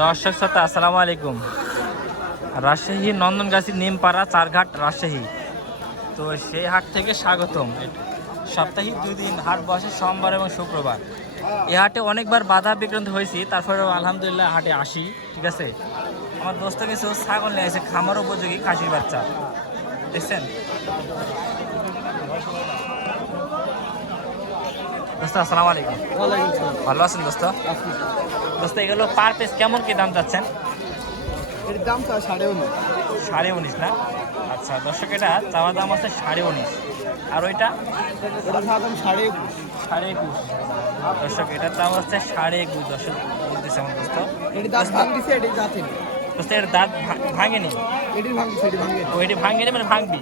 দর্শক শ্রোতা আসসালামু আলাইকুম। রাজশাহী নন্দনগাছি নিমপাড়া চারঘাট রাজশাহী। তো সেই হাট থেকে স্বাগতম। সাপ্তাহিক 2 দিন হাট বসে, সোমবার এবং শুক্রবার। এই হাটে অনেকবার বাধা বিক্রান্ত হয়েছি, তারপরেও আলহামদুলিল্লাহ হাটে আসি। ঠিক আছে, আমার দোস্ত কিছু ছাগল নিয়ে আসে, খামার উপযোগী খাসির বাচ্চা। দেখছেন দোস্ত? আসসালামু আলাইকুম। ভালো আছেন দোস্ত? দোস্ত এগুলো পার পিস কেমন কি দাম যাচ্ছেন? এর দাম তো 19.5। 19.5 না? আচ্ছা দর্শক, এটা চাওয়া দাম আছে 19.5। আর ওইটা এটা দাম 21.5। 21.5। দর্শক এটা দাম হচ্ছে 21.5। দর্শক বলতেছে আমার দোস্ত। এর দাঁত ভাঙিছে, এটির দাঁত নেই। দোস্ত এর দাঁত ভাঙেনি? এটির ভাঙিছে, এটি ভাঙে। ওইটি ভাঙেনি মানে ভাঙবি,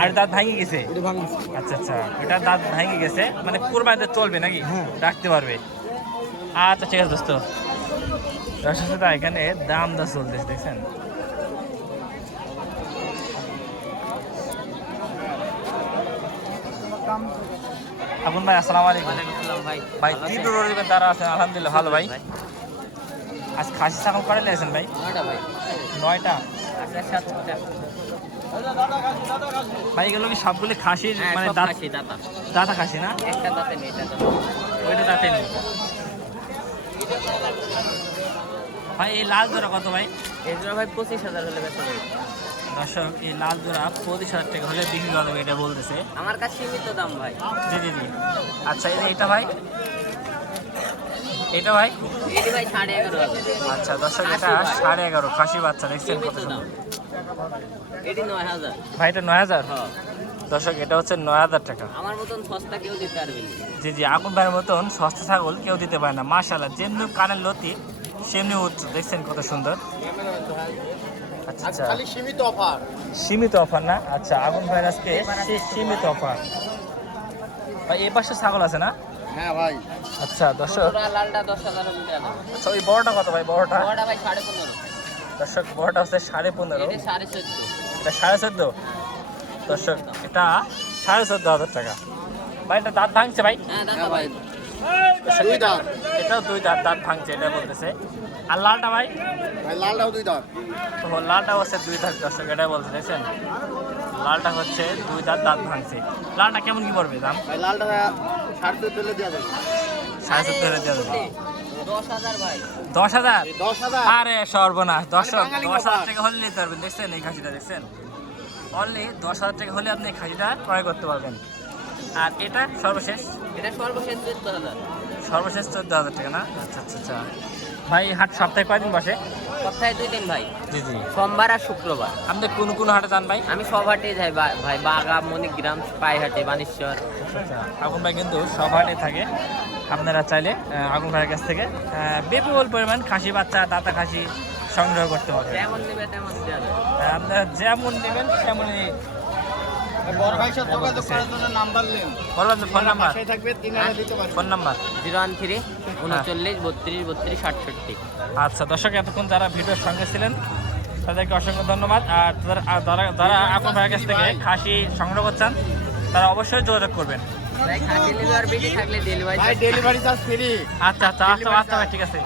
আর দাঁত ভাঙে গেছে। এটি ভাঙিছে। আচ্ছা আচ্ছা, এটা দাঁত ভাঙে গেছে মানে কুরবানিতে চলবে নাকি? হ্যাঁ। রাখতে পারবে। আচ্ছা ঠিক আছে দোস্ত। দর্শক শ্রোতা, এখানে দাম দা চলতেছে, দেখছেন? আপন ভাই আসসালামু আলাইকুম। ভাই তীব্র রোগের দ্বারা আছেন? আলহামদুলিল্লাহ ভালো ভাই। আজ খাসি ছাগল করে নিয়েছেন ভাই? 9টা। ভাই এগুলো কি সবগুলি খাসির মানে দাঁতা খাসি না? ওইটা দাঁতে নেই ভাই। এই লাল জোড়া কত ভাই? এই জোড়া ভাই 25,000 হলে বেচা যাবে। দর্শক এই লাল জোড়া 25,000 টাকা হলে বিক্রি করা যাবে, এটা বলতেছে। আমার কাছে সীমিত দাম ভাই। জি জি জি। আচ্ছা এটা ভাই, এটা ভাই? এটি ভাই 11.5 আচ্ছা দর্শক, এটা 11.5 খাসি বাচ্চা, দেখছেন কত সীমিত দাম। সুন্দর। এটি 9,000। ভাই এটা 9,000? হ্যাঁ, দর্শক এটা হচ্ছে 9,000 টাকা। আমার মতন সস্তা কেউ দিতে পারবে না। জি জি, আগুন ভাইয়ের মতন সস্তা ছাগল কেউ দিতে পারে না। মাশাআল্লাহ, যেমনি কানের লতি সেমনি উচ্চ, দেখছেন কত সুন্দর। আচ্ছা আচ্ছা, খালি সীমিত অফার। সীমিত অফার না? আচ্ছা, আগুন ভাইয়ের আজকে সীমিত অফার। ভাই এই পাশে ছাগল আছে না? হ্যাঁ ভাই। আচ্ছা দর্শক, পুরা লালটা 10,000 এর মধ্যে আনা। আচ্ছা ওই বড়টা কত ভাই? বড়টা বড়টা ভাই 15.5। দর্শক, বড়টা হচ্ছে 15.5। এটি 14.5। এটা 14.5। দর্শক এটা 14.5 টাকা। ভাই এটা দাঁত ভাঙছে ভাই? হ্যাঁ দাদা ভাই। দর্শক, দুই দাঁত। এটাও 2 দাঁত দাঁত ভাঙছে, এটা বলতেছে। আর লালটা ভাই? ভাই লালটাও 2 দাঁত। তো লালটা হচ্ছে 2 দাঁত। দর্শক এটা বলতে দেখছেন, লালটা হচ্ছে 2 দাঁত দাঁত ভাঙছে। লালটা কেমন কি পড়বে দাম? ভাই লালটা 14.5 দিলে দেওয়া যাবে। 14.5 দেওয়া যাবে। 10,000 ভাই। 10,000? 10,000। আরে সর্বনাশ! দর্শক বাঙালি 10,000 ব্যাপার। টাকা হলে নিতে পারবেন, দেখছেন এই খাসিটা, দেখছেন? অনলি 10,000 টাকা হলে আপনি এই খাসিটা ক্রয় করতে পারবেন। আর এটা সর্বশেষ? এটা সর্বশেষ 14,000। সর্বশেষ 14,000 টাকা না? আচ্ছা আচ্ছা আচ্ছা। ভাই হাট সপ্তাহে কয়দিন বসে? সপ্তাহে 2 দিন ভাই, জি জি। সোমবার আর শুক্রবার। আপনি কোন কোন হাটে যান ভাই? আমি সব হাটে যাই ভাই, বাগা, মণিগ্রাম, পাইহাটে, বানেশ্বর। আচ্ছা, আগুন ভাই কিন্তু সব হাটে থাকে। আপনারা চাইলে আগুন ভাইয়ের কাছ থেকে বিপুল পরিমাণ খাসি বাচ্চা, দাতা খাসি সংগ্রহ করতে পারবেন। যেমন নেবে তেমন দেওয়া যাবে। আপনারা যেমন নেবেন তেমনই। বড় ভাইয়ের সাথে যোগাযোগ করার জন্য নাম্বার নেন। বলবেন ফোন নাম্বার? বাসায় থাকবে 3 দিতে পারবে। Phone number 013 39 32 32 68। আচ্ছা দর্শক, এতক্ষণ যারা ভিডিওর সঙ্গে ছিলেন তাদেরকে অসংখ্য ধন্যবাদ। আর যারা আগুন ভাইয়ের কাছ থেকে খাসি সংগ্রহ করছেন তারা অবশ্যই যোগাযোগ করবেন। ভাই খাসি ডেলিভারি বেশি থাকলে ডেলিভারি ভাই ডেলিভারি চার্জ ফ্রি। আচ্ছা আচ্ছা আচ্ছা আচ্ছা ভাই, ঠিক আছে।